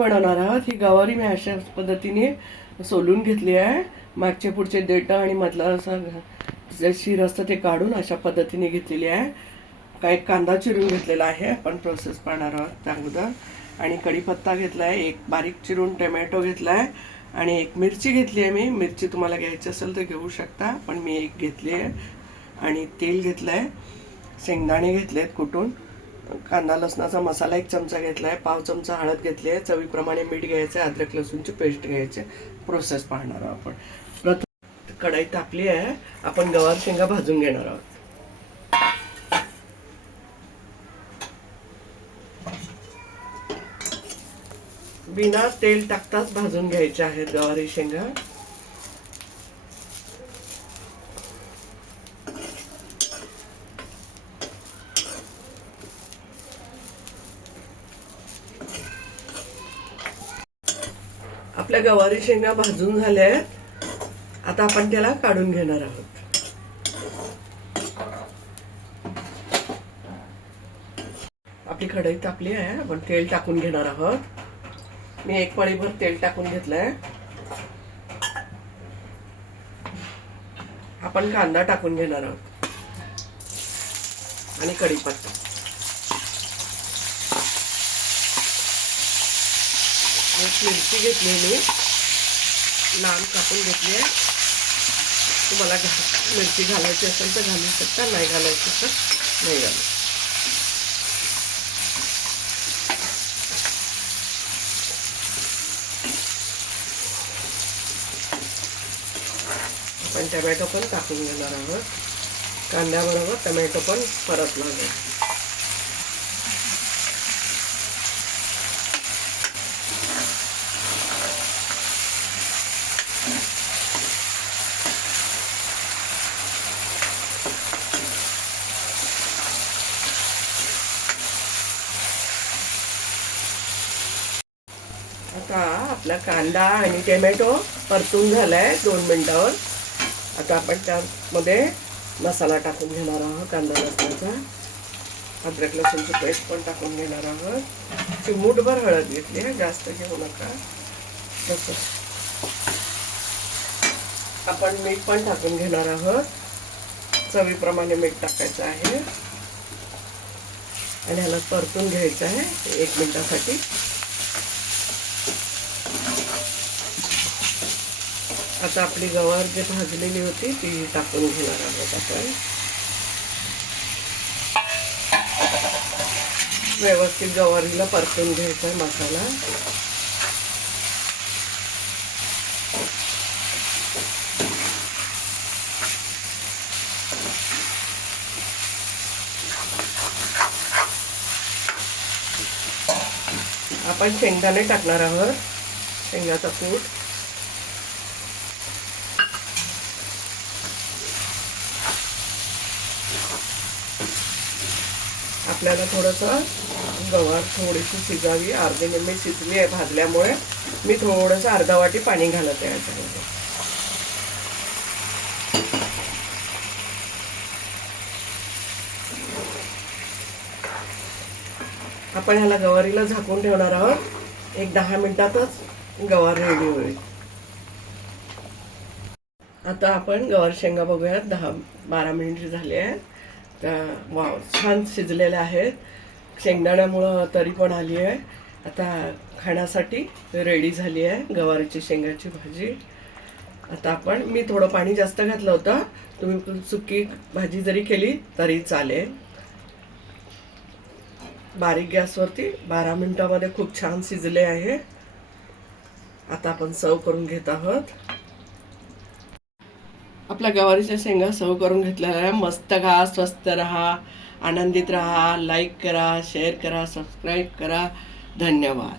बनवणार आहोत। ही गवारी मी अशा पद्धतीने सोलून घेतली आहे। मागचे पुढचे देठ आणि मधलं असं जे शीर असतं ते काढून अशा पद्धतीने घेतलेली आहे। काही कांदा चिरून घेतलेला आहे, आपण प्रोसेस पाहणार आहोत त्या अगोदर। आणि कढीपत्ता घेतला आहे, एक बारीक चिरून टोमॅटो घेतला आहे आणि एक मिरची घेतली आहे। मी मिरची तुम्हाला घ्यायची असेल तर घेऊ शकता, पण मी एक घेतली आहे। आणि तेल घेतलं आहे, शेंगदाणे घेतलेत कुटून, कांदा लसणाचा मसाला 1 चमचा घेतला आहे, पाव चमचा हळद घेतली आहे, चवीप्रमाणे मीठ घ्यायचं, अद्रक लसूणची पेस्ट घ्यायची। प्रोसेस पाहणार आहोत आपण। प्रथम कढई तापली आहे, आपण गवार शेंगा भाजून घेणार आहोत। बिना तेल टाकताच भाजून घ्यायचे आहेत गवारी शेंगा। आपल्या गवारी शेंगा भाजून झाल्या आहेत, आता आपण त्याला काढून घेणार आहोत। आपली कढई तापली आहे, आपण तेल टाकून घेणार आहोत। मी 1 पळीभर तेल टाकून घेतलंय। आपण कांदा टाकून घेणार आहोत आणि कढीपत्ता। एक मिरची घेतलेली लांब कापून घेतली आहे। तुम्हाला मिरची घालायची असेल तर घालू शकता, नाही घालायची तर नाही घालू। आपण टोमॅटो पण टाकून घेणार आहोत। कांद्याबरोबर टोमॅटो पण परतला जाईल। आता आपला कांदा आणि टोमॅटो परतून झालाय 2 मिनिटावर। आता आपण त्यामध्ये मसाला टाकून घेणार आहोत, कांदा लसणाचा, अद्रक लसूणची पेस्ट पण टाकून घेणार आहोत। चिमूटभर हळद घेतली आहे, जास्त घेऊ नका। तसं आपण मीठ पण टाकून घेणार आहोत, चवीप्रमाणे मीठ टाकायचं आहे आणि ह्याला परतून घ्यायचं आहे 1 मिनिटासाठी। आता आपली गवार जी भाजलेली होती ती टाकून घेणार आहोत आपण। व्यवस्थित गवारीला परतून घ्यायचा आहे मसाला। आपण शेंगदाणे टाकणार आहोत, शेंगाचा कूट। आपल्याला थोडंसं गवार थोडीशी शिजावी, अर्धी निम्मी शिजली आहे भाजल्यामुळे मी थोडंसं अर्धा वाटी पाणी घालत आहे याच्यामध्ये। आपण ह्याला गवारीला झाकून ठेवणार आहोत, एक 10 मिनिटातच गवार रेडी होईल। आता आपण गवार शेंगा बघूयात, 10-12 मिनिट झाले आहेत। वाव, छान शिजलेल्या आहेत, शेंगदाण्यामुळं तरी पण आली आहे। आता खाण्यासाठी रेडी झाली आहे गवारीची शेंगाची भाजी। आता मी थोडं पाणी जास्त घातलं होतं, तुम्ही सुकी भाजी जरी केली तरी चालेल। बारीक गॅसवरती 12 मिनिटांमध्ये खूप छान शिजले आहे। आता आपण सर्व करून घेत आहोत। आपल्या गवारीच्या शेंगा सर्व करून घेतलेल्या आहे। मस्त खा, स्वस्थ रहा, आनंदित रहा, लाईक करा, शेअर करा, सबस्क्राईब करा। धन्यवाद।